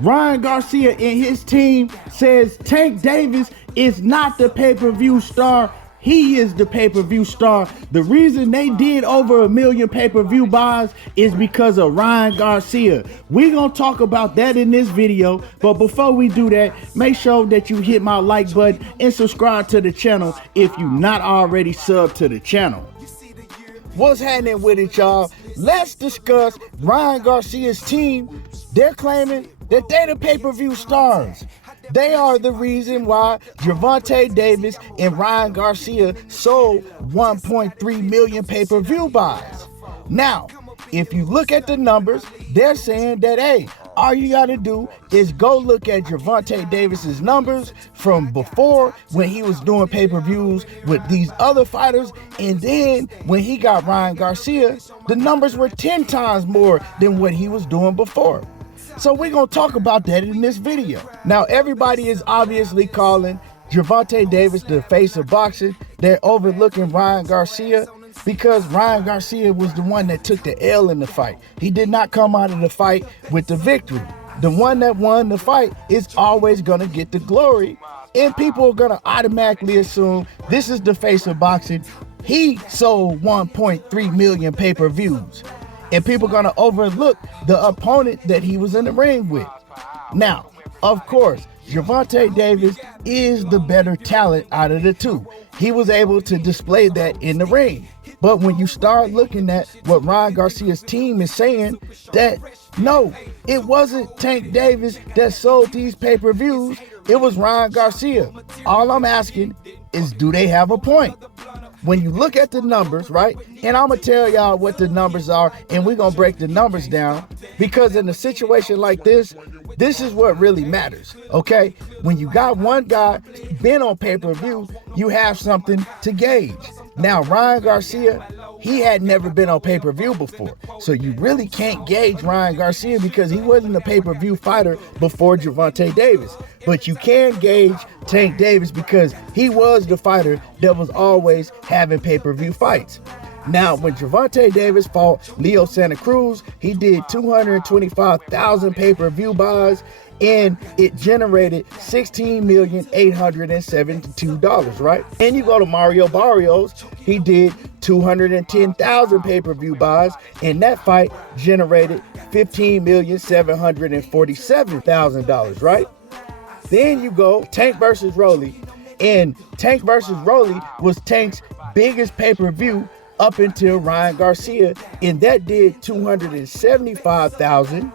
Ryan Garcia and his team says Tank Davis is not the pay-per-view star. He is the pay-per-view star. The reason they did over 1 million pay-per-view buys is because of Ryan Garcia. We're going to talk about that in this video. But before we do that, make sure that you hit my like button and subscribe to the channel if you're not already subbed to the channel. What's happening with it, y'all? Let's discuss Ryan Garcia's team. They're claiming that they're the pay-per-view stars. They are the reason why Gervonta Davis and Ryan Garcia sold 1.3 million pay-per-view buys. Now, if you look at the numbers, they're saying that, hey, all you got to do is go look at Gervonta Davis's numbers from before when he was doing pay-per-views with these other fighters, and then when he got Ryan Garcia, the numbers were 10 times more than what he was doing before. So we're going to talk about that in this video. Now, everybody is obviously calling Gervonta Davis the face of boxing. They're overlooking Ryan Garcia because Ryan Garcia was the one that took the L in the fight. He did not come out of the fight with the victory. The one that won the fight is always going to get the glory, and people are going to automatically assume this is the face of boxing. He sold 1.3 million pay-per-views. And people are going to overlook the opponent that he was in the ring with. Now, of course, Gervonta Davis is the better talent out of the two. He was able to display that in the ring. But when you start looking at what Ryan Garcia's team is saying, that no, it wasn't Tank Davis that sold these pay-per-views. It was Ryan Garcia. All I'm asking is, do they have a point? When you look at the numbers, right, and I'm going to tell y'all what the numbers are, and we're going to break the numbers down, because in a situation like this is what really matters, okay? When you got one guy been on pay-per-view, you have something to gauge. Now, Ryan Garcia, he had never been on pay-per-view before, so you really can't gauge Ryan Garcia because he wasn't a pay-per-view fighter before Gervonta Davis. But you can gauge Tank Davis because he was the fighter that was always having pay-per-view fights. Now, when Gervonta Davis fought Leo Santa Cruz, he did 225,000 pay-per-view buys, and it generated $16,872, right? And you go to Mario Barrios, he did 210,000 pay-per-view buys, and that fight generated $15,747,000, right? Then you go Tank versus Rolly, and Tank versus Rolly was Tank's biggest pay-per-view up until Ryan Garcia, and that did 275,000,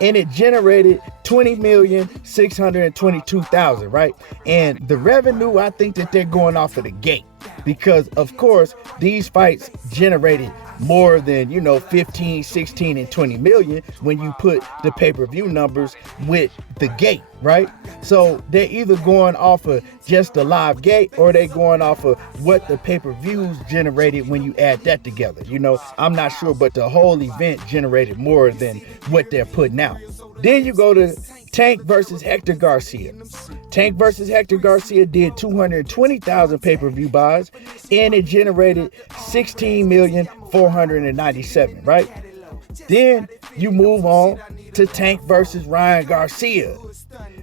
and it generated $20,622,000, right? And the revenue, I think that they're going off of the gate because, of course, these fights generated more than, 15, 16, and 20 million when you put the pay-per-view numbers with the gate, right? So they're either going off of just the live gate or they're going off of what the pay-per-views generated when you add that together. I'm not sure, but the whole event generated more than what they're putting out. Then you go to Tank versus Hector Garcia. Tank versus Hector Garcia did 220,000 pay-per-view buys, and it generated 16,497,000, right? Then you move on to Tank versus Ryan Garcia.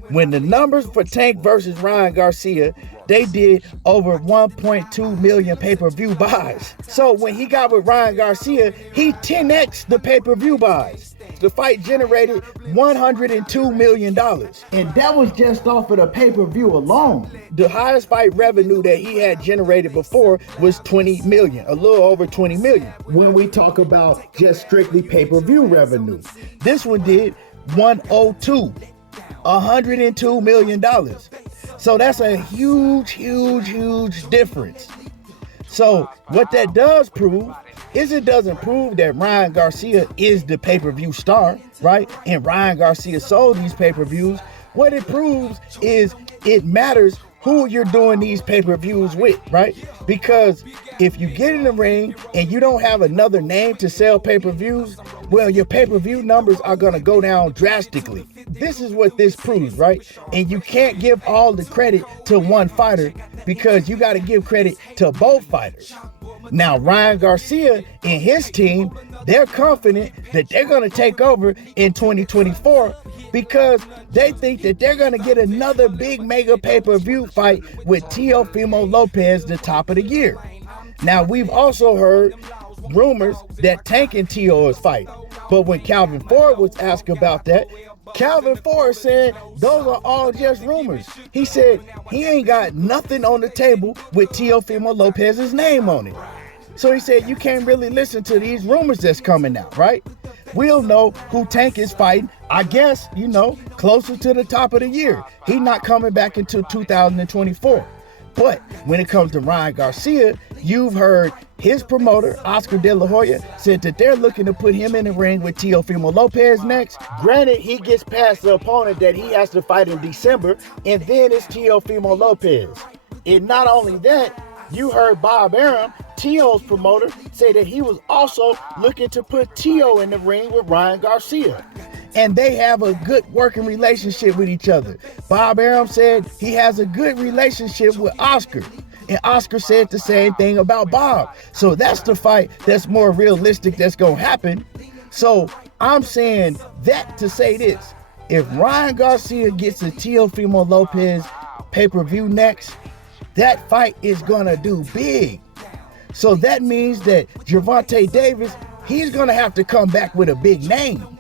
When the numbers for Tank versus Ryan Garcia, they did over 1.2 million pay-per-view buys. So when he got with Ryan Garcia, he 10x'd the pay-per-view buys. The fight generated $102 million. And that was just off of the pay-per-view alone. The highest fight revenue that he had generated before was 20 million, a little over 20 million. When we talk about just strictly pay-per-view revenue, this one did $102 million. So that's a huge difference. So what that does prove is it doesn't prove that Ryan Garcia is the pay-per-view star, right? And Ryan Garcia sold these pay-per-views. What it proves is it matters who you're doing these pay-per-views with, right? Because if you get in the ring and you don't have another name to sell pay-per-views, well, your pay-per-view numbers are going to go down drastically. This is what this proves, right? And you can't give all the credit to one fighter because you got to give credit to both fighters. Now, Ryan Garcia and his team, they're confident that they're going to take over in 2024 because they think that they're going to get another big mega pay-per-view fight with Teofimo Lopez the top of the year. Now, we've also heard rumors that Tank and Tio is fighting. But when Calvin Ford was asked about that, Calvin Ford said those are all just rumors. He said he ain't got nothing on the table with Teofimo Lopez's name on it. So he said you can't really listen to these rumors that's coming out, right? We'll know who Tank is fighting, I guess, closer to the top of the year. He's not coming back until 2024. But when it comes to Ryan Garcia, you've heard his promoter, Oscar De La Hoya, said that they're looking to put him in the ring with Teofimo Lopez next. Granted, he gets past the opponent that he has to fight in December, and then it's Teofimo Lopez. And not only that, you heard Bob Arum, Tio's promoter, say that he was also looking to put Tio in the ring with Ryan Garcia. And they have a good working relationship with each other. Bob Arum said he has a good relationship with Oscar. And Oscar said the same thing about Bob. So that's the fight that's more realistic that's going to happen. So I'm saying that to say this. If Ryan Garcia gets a Teofimo Lopez pay-per-view next, that fight is going to do big. So that means that Gervonta Davis, he's going to have to come back with a big name.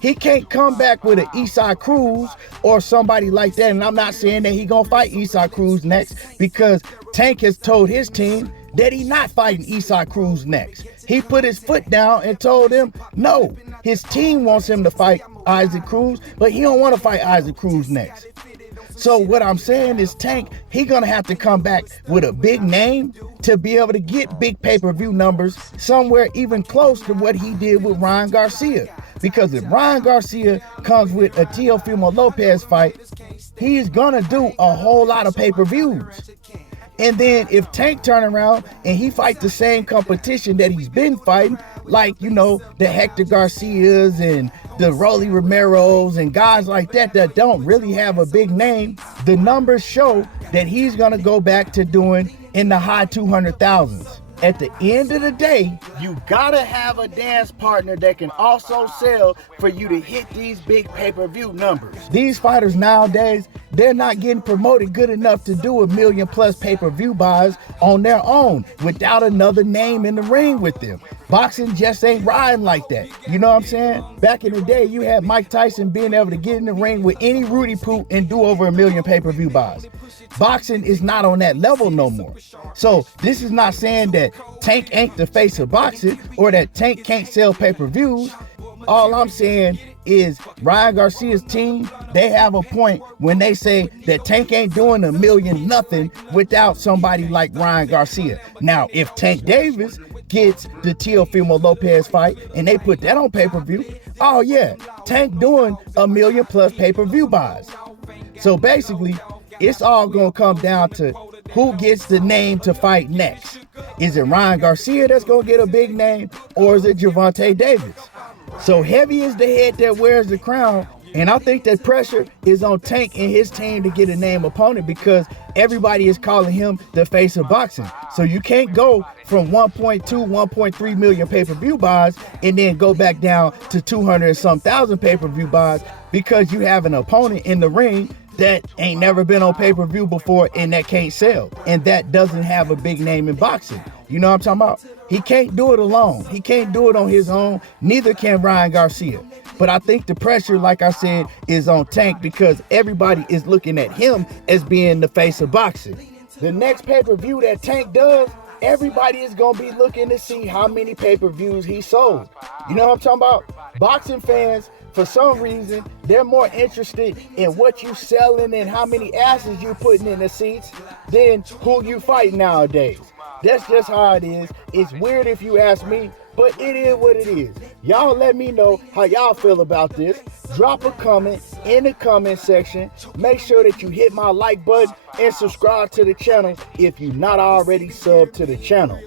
He can't come back with an Isai Cruz or somebody like that. And I'm not saying that he's going to fight Isai Cruz next, because Tank has told his team that he's not fighting Isai Cruz next. He put his foot down and told them no. His team wants him to fight Isaac Cruz, but he don't want to fight Isaac Cruz next. So what I'm saying is Tank, he gonna have to come back with a big name to be able to get big pay-per-view numbers somewhere even close to what he did with Ryan Garcia. Because if Ryan Garcia comes with a Teofimo Lopez fight, he's gonna do a whole lot of pay-per-views. And then if Tank turn around and he fight the same competition that he's been fighting, like, the Hector Garcias and the Rolly Romeros and guys like that don't really have a big name, the numbers show that he's going to go back to doing in the high 200,000s. At the end of the day, you gotta have a dance partner that can also sell for you to hit these big pay-per-view numbers. These fighters nowadays, they're not getting promoted good enough to do 1 million plus pay-per-view buys on their own without another name in the ring with them. Boxing just ain't riding like that. You know what I'm saying? Back in the day, you had Mike Tyson being able to get in the ring with any Rudy Poot and do over 1 million pay-per-view buys. Boxing is not on that level no more. So this is not saying that Tank ain't the face of boxing or that Tank can't sell pay-per-views. All I'm saying is Ryan Garcia's team, they have a point when they say that Tank ain't doing 1 million nothing without somebody like Ryan Garcia. Now, if Tank Davis gets the Teofimo Lopez fight and they put that on pay-per-view, oh yeah, Tank doing 1 million plus pay-per-view buys. So basically, it's all gonna come down to who gets the name to fight next. Is it Ryan Garcia that's gonna get a big name, or is it Gervonta Davis? So heavy is the head that wears the crown, and I think that pressure is on Tank and his team to get a name opponent because everybody is calling him the face of boxing. So you can't go from 1.2, 1.3 million pay-per-view buys and then go back down to 200 and some thousand pay-per-view buys because you have an opponent in the ring that ain't never been on pay-per-view before and that can't sell. And that doesn't have a big name in boxing. You know what I'm talking about? He can't do it alone. He can't do it on his own. Neither can Ryan Garcia. But I think the pressure, like I said, is on Tank because everybody is looking at him as being the face of boxing. The next pay-per-view that Tank does, everybody is going to be looking to see how many pay-per-views he sold. You know what I'm talking about? Boxing fans, for some reason, they're more interested in what you selling and how many asses you putting in the seats than who you fight nowadays. That's just how it is. It's weird if you ask me, but it is what it is. Y'all let me know how y'all feel about this. Drop a comment in the comment section. Make sure that you hit my like button and subscribe to the channel if you're not already subbed to the channel.